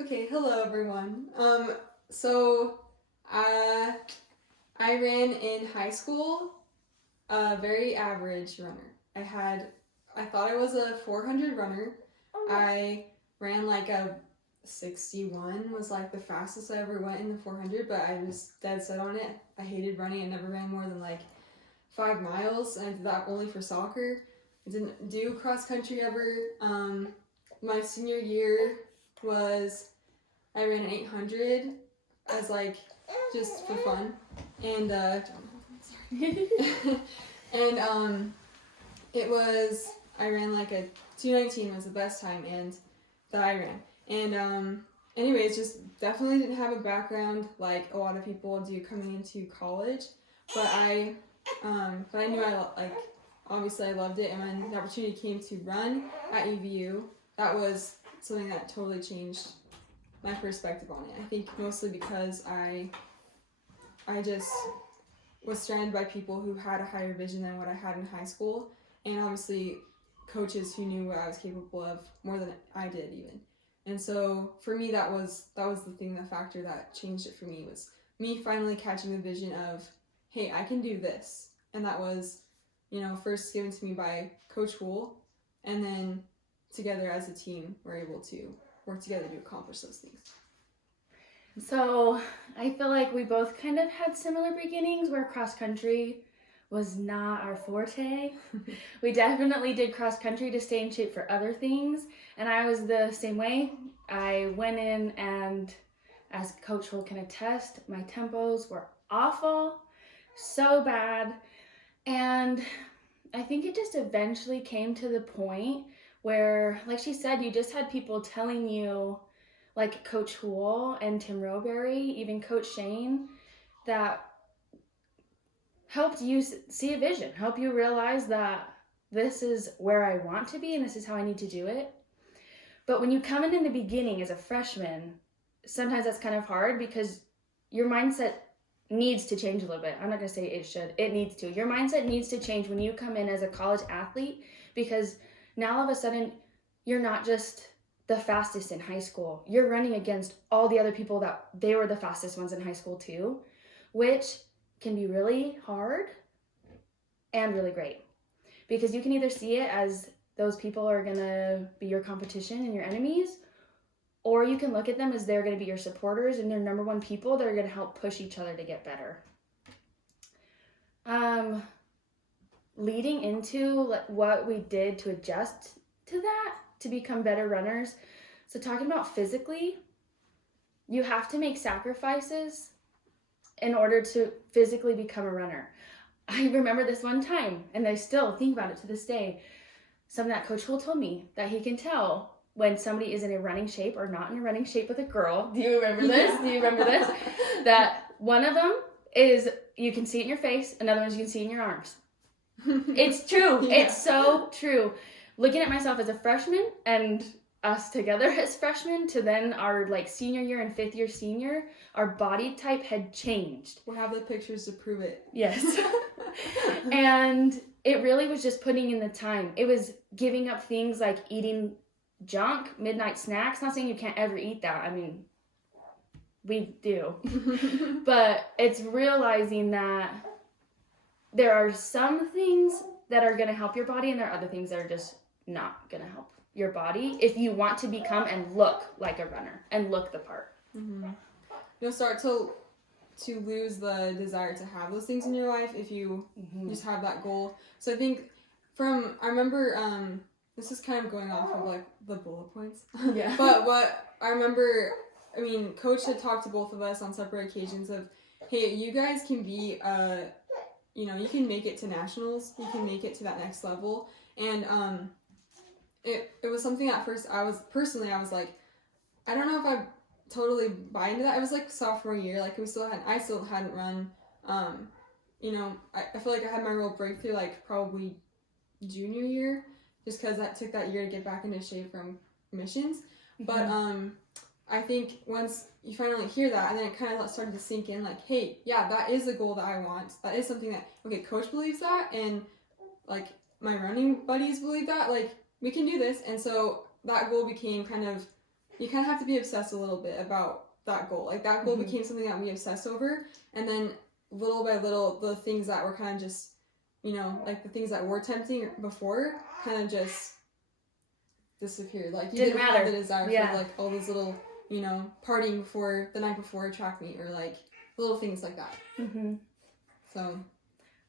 Okay, hello everyone. So uh, I ran in high school, a very average runner. I thought I was a 400 runner. I ran like a 61 was like the fastest I ever went in the 400, but I was dead set on it. I hated running. I never ran more than like 5 miles, and I did that only for soccer. I didn't do cross country ever. My senior year was I ran an 800 as like just for fun, and and it was I ran like a 219 was the best time and that I ran, and anyways, just definitely didn't have a background like a lot of people do coming into college, but I knew like obviously I loved it, and when the opportunity came to run at EVU, that was something that totally changed my perspective on it. I think mostly because I just was surrounded by people who had a higher vision than what I had in high school, and obviously coaches who knew what I was capable of more than I did even. And so for me, the factor that changed it for me was me finally catching the vision of, hey, I can do this, and that was, first given to me by Coach Wool, and then together as a team, we're able to work together to accomplish those things. So I feel like we both kind of had similar beginnings where cross country was not our forte. We definitely did cross country to stay in shape for other things, and I was the same way. I went in, and as Coach Hull can attest, my tempos were awful, so bad, and I think it just eventually came to the point where, like she said, you just had people telling you, like Coach Hool and Tim Rowberry, even Coach Shane, that helped you see a vision, help you realize that this is where I want to be and this is how I need to do it. But when you come in the beginning as a freshman, sometimes that's kind of hard because your mindset needs to change a little bit. I'm not going to say it should. It needs to. Your mindset needs to change when you come in as a college athlete, because now all of a sudden you're not just the fastest in high school. You're running against all the other people that they were the fastest ones in high school too, which can be really hard and really great, because you can either see it as those people are going to be your competition and your enemies, or you can look at them as they're going to be your supporters and they're number one people that are going to help push each other to get better. Leading into what we did to adjust to that, to become better runners. So talking about physically, you have to make sacrifices in order to physically become a runner. I remember this one time, and I still think about it to this day, something that Coach Hull told me, that he can tell when somebody is in a running shape or not in a running shape with a girl. Do you remember this? Yeah. Do you remember this? That one of them is you can see it in your face, another one is you can see it in your arms. It's true. Yeah. It's so true. Looking at myself as a freshman and us together as freshmen to then our senior year and fifth year senior, our body type had changed. We'll have the pictures to prove it. Yes. And it really was just putting in the time. It was giving up things like eating junk, midnight snacks. Not saying you can't ever eat that. I mean, we do. But it's realizing that there are some things that are going to help your body and there are other things that are just not going to help your body if you want to become and look like a runner and look the part. Mm-hmm. You'll start to lose the desire to have those things in your life if you just have that goal. So I think I remember, this is kind of going off of the bullet points. Yeah. But what I remember, Coach had talked to both of us on separate occasions of, hey, you guys can be, you can make it to nationals, you can make it to that next level. And it was something at first I was like, I don't know if I totally buy into that. It was sophomore year, I still hadn't run. I feel like I had my real breakthrough probably junior year, just because that took that year to get back into shape from missions. Mm-hmm. But I think once you finally hear that, and then it kind of started to sink in, hey, yeah, that is the goal that I want. That is something that, okay, Coach believes that, and my running buddies believe that, we can do this. And so that goal became kind of, you kind of have to be obsessed a little bit about that goal. Like that goal became something that we obsessed over, and then little by little, the things that were kind of just, you know, like the things that were tempting before kind of just disappeared. Like you didn't have the desire for like all those little, you know, partying before the night before a track meet, or like little things like that. So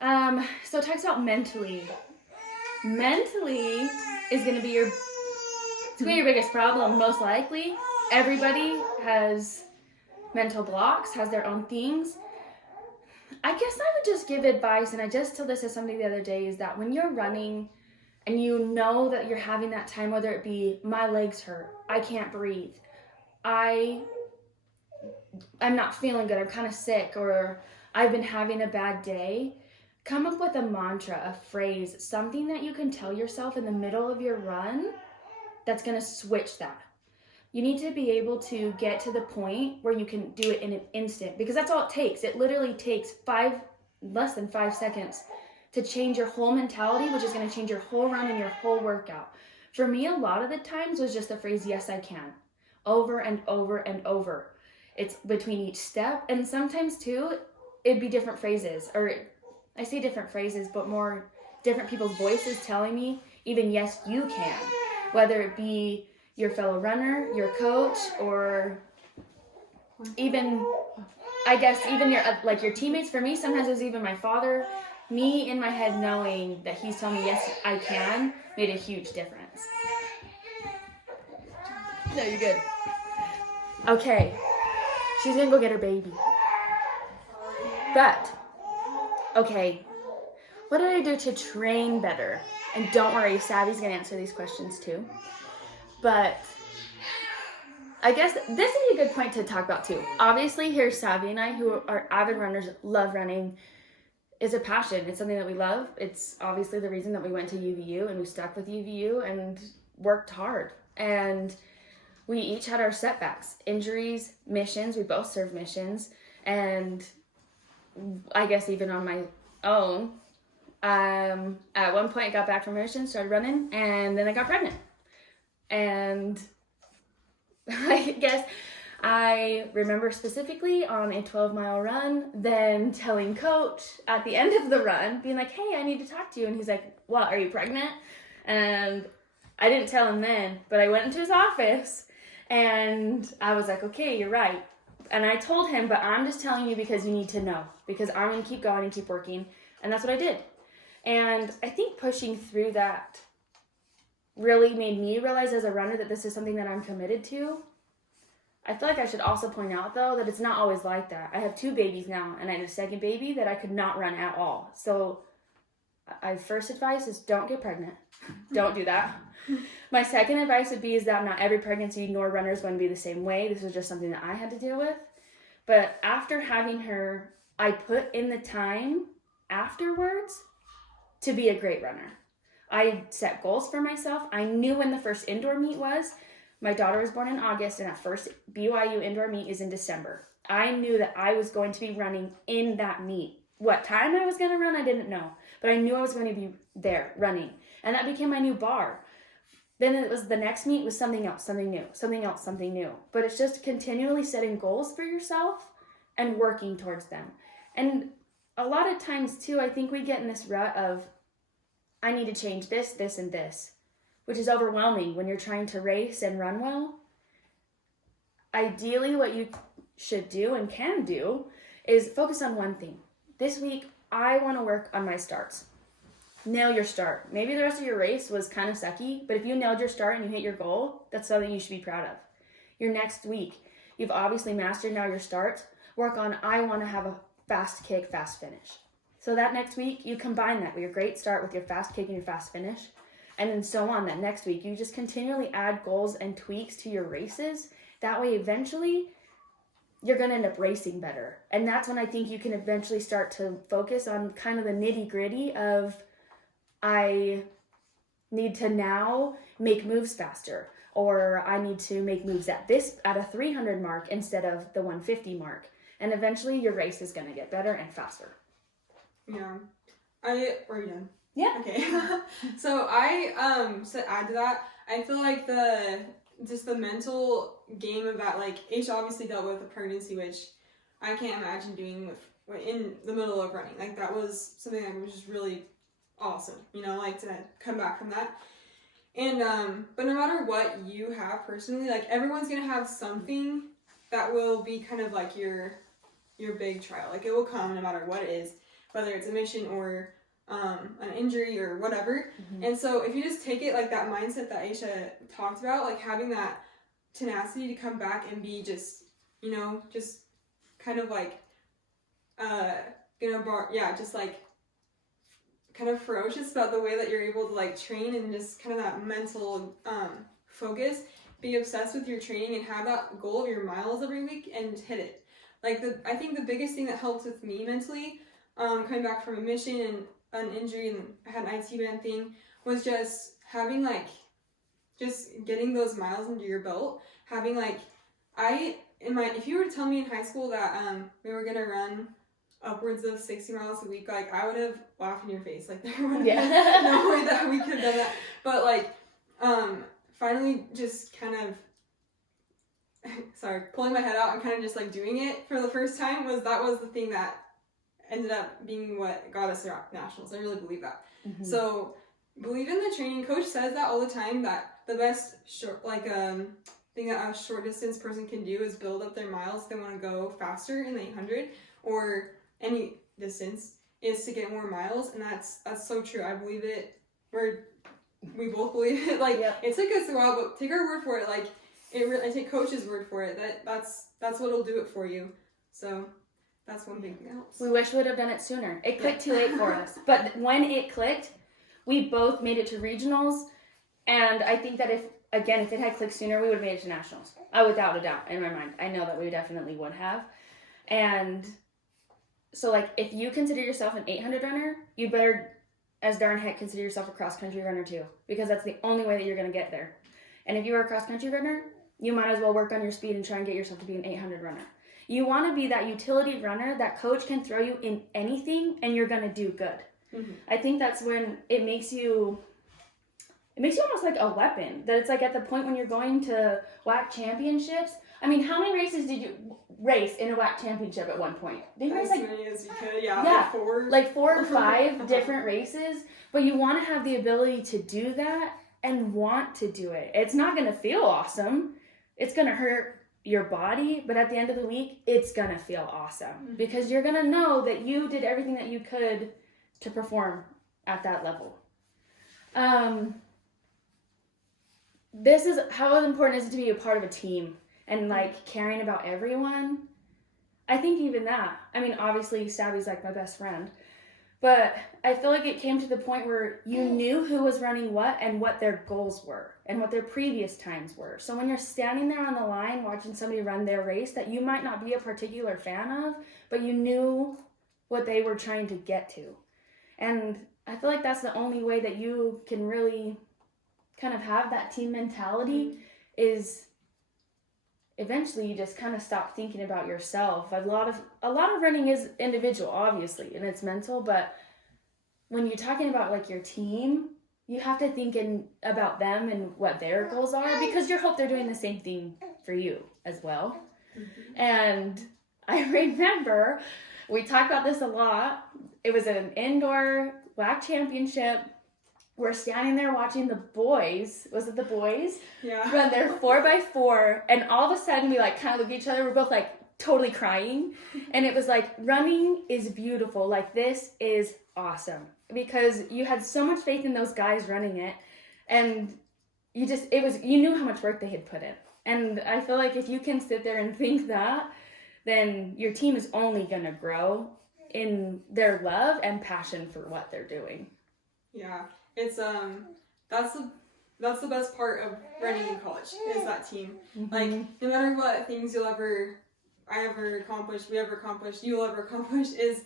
it talks about mentally. Mentally is going to be your biggest problem, most likely. Everybody has mental blocks, has their own things. I guess I would just give advice, and I just told this to somebody the other day, is that when you're running and you know that you're having that time, whether it be my legs hurt, I can't breathe, I'm not feeling good, I'm kind of sick, or I've been having a bad day, come up with a mantra, a phrase, something that you can tell yourself in the middle of your run that's going to switch that. You need to be able to get to the point where you can do it in an instant, because that's all it takes. It literally takes less than 5 seconds to change your whole mentality, which is going to change your whole run and your whole workout. For me, a lot of the times was just the phrase, yes, I can, over and over and over. It's between each step. And sometimes too, it'd be different phrases, or I say different phrases, but more different people's voices telling me, even yes, you can, whether it be your fellow runner, your coach, or even, I guess, even your teammates. For me, sometimes it was even my father. Me in my head knowing that he's telling me, yes, I can, made a huge difference. No, you're good. Okay, she's gonna go get her baby. But, okay, what did I do to train better? And don't worry, Savvy's gonna answer these questions too. But I guess this is a good point to talk about too. Obviously, here's Savvy and I, who are avid runners, love running. It's a passion. It's something that we love. It's obviously the reason that we went to UVU and we stuck with UVU and worked hard. And we each had our setbacks, injuries, missions. We both served missions. And I guess even on my own, at one point I got back from mission, started running, and then I got pregnant. And I guess I remember specifically on a 12-mile run, then telling coach at the end of the run, being like, hey, I need to talk to you. And he's like, what, are you pregnant? And I didn't tell him then, but I went into his office and I was like, okay, you're right. And I told him, but I'm just telling you because you need to know, because I'm going to keep going and keep working. And that's what I did. And I think pushing through that really made me realize as a runner that this is something that I'm committed to. I feel like I should also point out, though, that it's not always like that. I have 2 babies now, and I had a second baby that I could not run at all. So first advice is don't get pregnant. Don't do that. My second advice would be is that not every pregnancy nor runner is going to be the same way. This was just something that I had to deal with. But after having her, I put in the time afterwards to be a great runner. I set goals for myself. I knew when the first indoor meet was. My daughter was born in August, and that first BYU indoor meet is in December. I knew that I was going to be running in that meet. What time I was going to run, I didn't know. But I knew I was going to be there running. And that became my new bar. Then it was the next meet was something else, something new, something else, something new. But it's just continually setting goals for yourself and working towards them. And a lot of times, too, I think we get in this rut of, I need to change this, this, and this, which is overwhelming when you're trying to race and run well. Ideally, what you should do and can do is focus on one thing. This week, I want to work on my starts. Nail your start. Maybe the rest of your race was kind of sucky, but if you nailed your start and you hit your goal, that's something you should be proud of. Your next week, you've obviously mastered now your starts. Work on, I want to have a fast kick, fast finish. So that next week, you combine that with your great start with your fast kick and your fast finish. And then so on that next week, you just continually add goals and tweaks to your races. That way, eventually, you're going to end up racing better. And that's when I think you can eventually start to focus on kind of the nitty gritty of, I need to now make moves faster, or I need to make moves at a 300 mark instead of the 150 mark. And eventually your race is going to get better and faster. Yeah. Are you done? Yeah. Okay. So I, to add to that, I feel like just the mental game of that. Like Aisha obviously dealt with a pregnancy, which I can't imagine doing with in the middle of running. Like that was something that was just really awesome, you know, like to come back from that. And but no matter what you have personally, like everyone's gonna have something that will be kind of like your big trial. Like it will come no matter what it is, whether it's a mission or an injury or whatever. Mm-hmm. And so if you just take it like that mindset that Aisha talked about, like having that tenacity to come back and be just, you know, just kind of like just like kind of ferocious about the way that you're able to like train, and just kind of that mental focus, be obsessed with your training and have that goal of your miles every week and hit it. Like I think the biggest thing that helped with me mentally, coming back from a mission and an injury, and I had an IT band thing, was just having like, just getting those miles under your belt. Having like, if you were to tell me in high school that we were gonna run upwards of 60 miles a week, like I would have laughed in your face. Like there would have been no way that we could have done that. But like, finally just kind of, pulling my head out and kind of just like doing it for the first time was the thing that ended up being what got us to nationals. I really believe that. Mm-hmm. So believe in the training. Coach says that all the time, that the best thing that a short distance person can do is build up their miles if they want to go faster in the 800 or any distance, is to get more miles. And that's so true. I believe it. We both believe it. Like It took us a while, but take our word for it. Like I take Coach's word for it. That's what'll do it for you. So that's one big thing that helps. We wish we would have done it sooner. It clicked too late for us. But when it clicked, we both made it to regionals. And I think that if it had clicked sooner, we would have made it to nationals. Without a doubt, in my mind. I know that we definitely would have. And so, like, if you consider yourself an 800 runner, you better, as darn heck, consider yourself a cross-country runner too. Because that's the only way that you're going to get there. And if you are a cross-country runner, you might as well work on your speed and try and get yourself to be an 800 runner. You want to be that utility runner that coach can throw you in anything and you're going to do good. Mm-hmm. I think that's when it makes you almost like a weapon. That it's like at the point when you're going to WAC championships. I mean, how many races did you race in a WAC championship at one point? Did you race as many as you could, yeah. Like four or five different races. But you want to have the ability to do that and want to do it. It's not going to feel awesome. It's going to hurt your body, but at the end of the week, it's going to feel awesome. Mm-hmm. Because you're going to know that you did everything that you could to perform at that level. This is how important is it to be a part of a team and like caring about everyone. I think even that, I mean, obviously Savvy's like my best friend, but I feel like it came to the point where you knew who was running what and what their goals were and what their previous times were. So when you're standing there on the line watching somebody run their race that you might not be a particular fan of, but you knew what they were trying to get to. And I feel like that's the only way that you can really kind of have that team mentality, is eventually you just kind of stop thinking about yourself. A lot of running is individual, obviously, and it's mental, but when you're talking about like your team, you have to think about them and what their goals are, because you hope they're doing the same thing for you as well. Mm-hmm. And I remember we talked about this a lot. It was an indoor WAC championship. We're standing there watching the boys, was it the boys? Yeah. Run their 4x4, and all of a sudden we like kind of look at each other, we're both like totally crying. And it was like, running is beautiful. Like, this is awesome. Because you had so much faith in those guys running it, and you knew how much work they had put in. And I feel like if you can sit there and think that, then your team is only going to grow in their love and passion for what they're doing. Yeah. It's that's the best part of running in college, is that team. Mm-hmm. Like, no matter what things I ever accomplish, you'll ever accomplish, is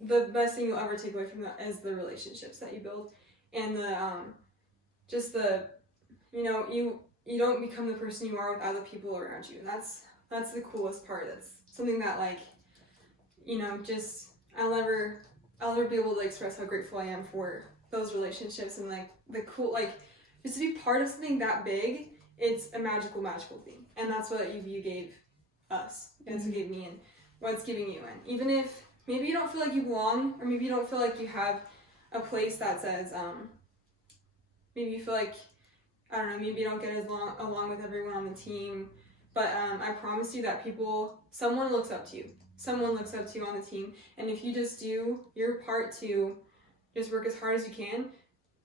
the best thing you'll ever take away from that is the relationships that you build, and you don't become the person you are without the people around you, and that's the coolest part. That's something that, like, just I'll never be able to express how grateful I am for those relationships, and like the cool, like, just to be part of something that big it's a magical thing. And that's what you gave us. And that's what gave me and what's giving you in. Even if maybe you don't feel like you belong, or maybe you don't feel like you have a place that says, maybe you feel like, I don't know, maybe you don't get along with everyone on the team, but I promise you that someone looks up to you. Someone looks up to you on the team, and if you just do your part to just work as hard as you can,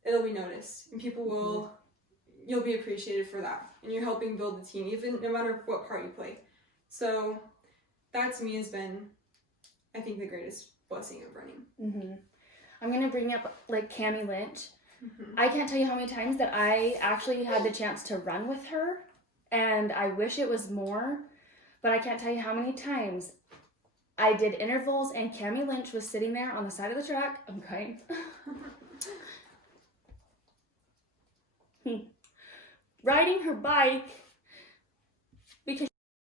it'll be noticed, and you'll be appreciated for that, and you're helping build the team, even no matter what part you play. So that to me has been, I think, the greatest blessing of running. I'm gonna bring up like Cami Lynch. I can't tell you how many times that I actually had the chance to run with her, and I wish it was more, but I can't tell you how many times I did intervals and Cami Lynch was sitting there on the side of the track. I'm crying. Riding her bike